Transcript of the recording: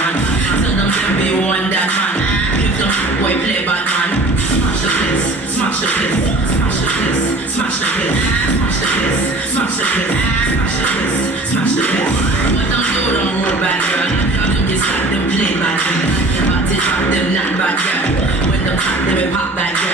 man. Tell them be one that man. If the boy play bad man. Smash the place, smash the place, smash the place, smash the place, smash the place, smash the place, smash the place, smash the place. But don't do them more bad girl. Them just like them play bad girl. Them body talk them not bad girl. When them talk them pop bad girl.